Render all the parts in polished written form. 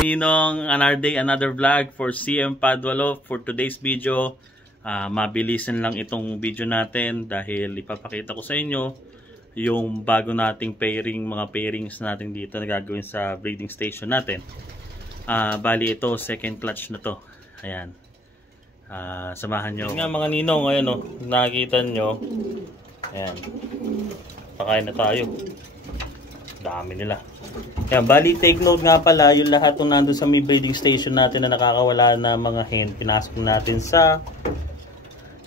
Ninong, another day, another vlog for CM Padualo. For today's video, mabilisan lang itong video natin dahil ipapakita ko sa inyo yung bago nating pairing, mga pairings natin dito na gagawin sa breeding station natin. Bali ito, second clutch na to. Ayan. Samahan nyo. Nga mga ninong, ayan o, nakikita nyo. Ayan. Pakain na tayo. Dami nila. Ayan, bali take note nga pala, yung lahat ng nandun sa may breeding station natin na nakakawala na mga hen, pinasok natin sa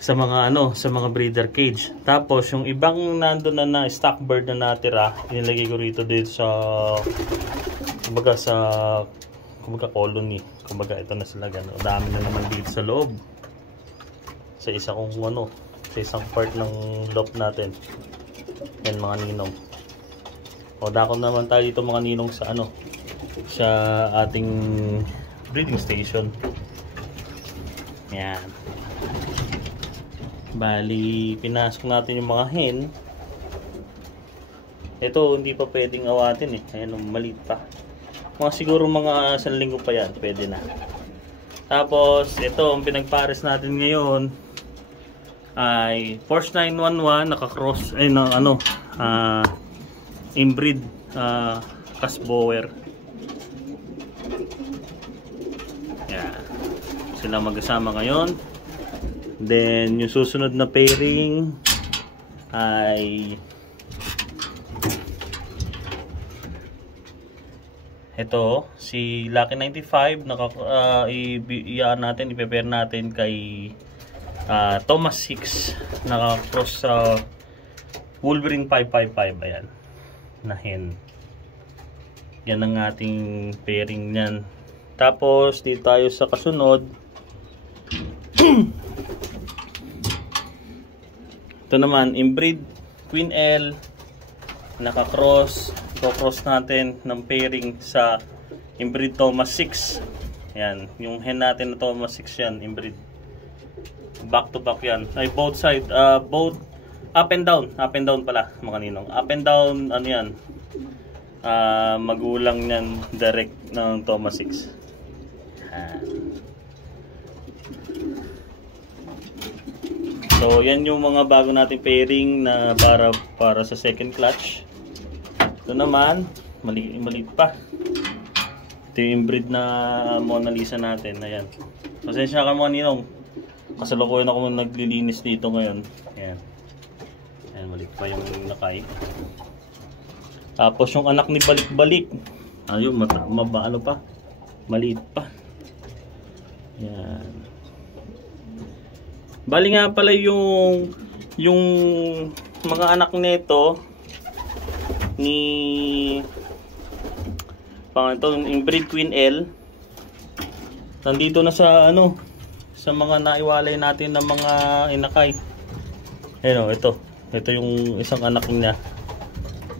mga sa mga breeder cage. Tapos yung ibang nandun na stock bird na natira, inilagay ko rito dito sa kumbaga colony. Kumbaga ito na sila gano'n. Dami na naman dito sa loob. Sa isang sa isang part ng loop natin. Yan mga ninong. O dako naman tayo dito mga ninong sa sa ating breeding station. Yan. Bali, pinasok natin yung mga hen. Ito hindi pa pwedeng awatin eh. Ayan, maliit pa. Siguro mga 1 linggo pa yan, pwede na. Tapos ito ang pinagpares natin ngayon ay Porsche 911 naka-cross ay inbreed Casboer. Yan. Sila magkasama ngayon. Then yung susunod na pairing ay ito si Lucky 95 i-prepare natin kay Thomas 6 naka-cross sa Wolverine 555. Ayan na hen. Yan ang ating pairing niyan. Tapos dito tayo sa kasunod. Ito naman inbreed Queen L naka-cross. Cross natin ng pairing sa inbreed Thomas 6. Yan, yung hen natin na Thomas 6 yan, inbreed. Back to back yan. Ay both side, both up and down pala mga ninong. Up and down yan. Magulang yan direct ng Thomas 6. So yan yung mga bago nating pairing na para sa second clutch. Ito naman, maliit pa. Ito yung inbreed na Mona Lisa natin. Ayan. Pasensya ka mga ninong. Kasalukuyan ako naglilinis dito ngayon. Ayan. Ayan, maliit pa yung nakay. Tapos yung anak ni Balik-Balik. Ayun, maliit pa. Ayan. Bali nga pala yung mga anak nito ni inbreed Queen L nandito na sa sa mga naiwalay natin ng mga inakay. Ayun, ito yung isang anak niya,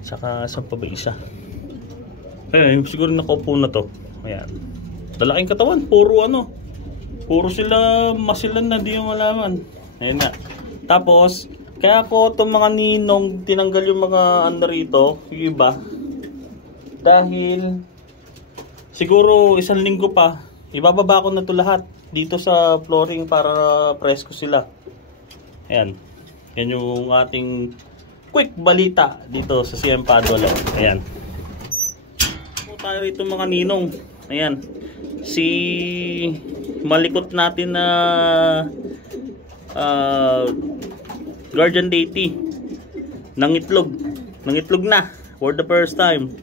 saka saan pa ba isa? Ayun, siguro nakaupo na to. Ayan, lalaking katawan, puro sila masilan na, di yung malaman. Ayun na. Tapos kaya ko itong mga ninong tinanggal yung mga rito, yung iba, dahil siguro 1 linggo pa ibababa ko na ito lahat dito sa flooring para presko sila. Ayan, yan yung ating quick balita dito sa CM Padualo. Ayan, tayo rito mga ninong. Ayan, si malikot natin na Guardian Deity nangitlog na for the first time.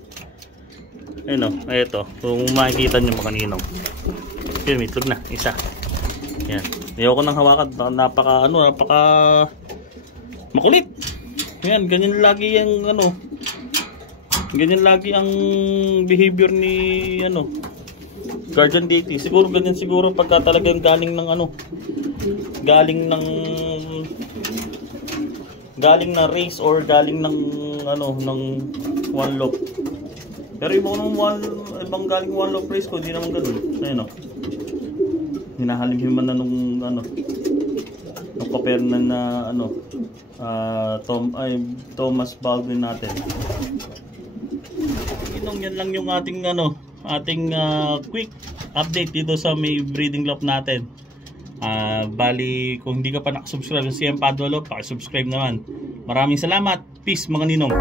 Ayun ito, kung makikita nyo mga ninong, yun, may itlog na isa. Yan, ayoko nang hawakan, napaka makulit. Yan, ganyan lagi yung ganyan lagi ang behavior ni Guardian Deity. Siguro ganyan pagka talagang galing na race or galing ng one loop. Pero ibang galing one loop race ko, hindi naman ganoon. Ayun hinahalimhiman na nung kapernan na Thomas Baldwin natin. Yan lang yung ating ating quick update dito sa may breeding loft natin. Bali, kung hindi ka pa nakasubscribe sa CM Padualo, pakisubscribe naman. Maraming salamat. Peace mga ninong.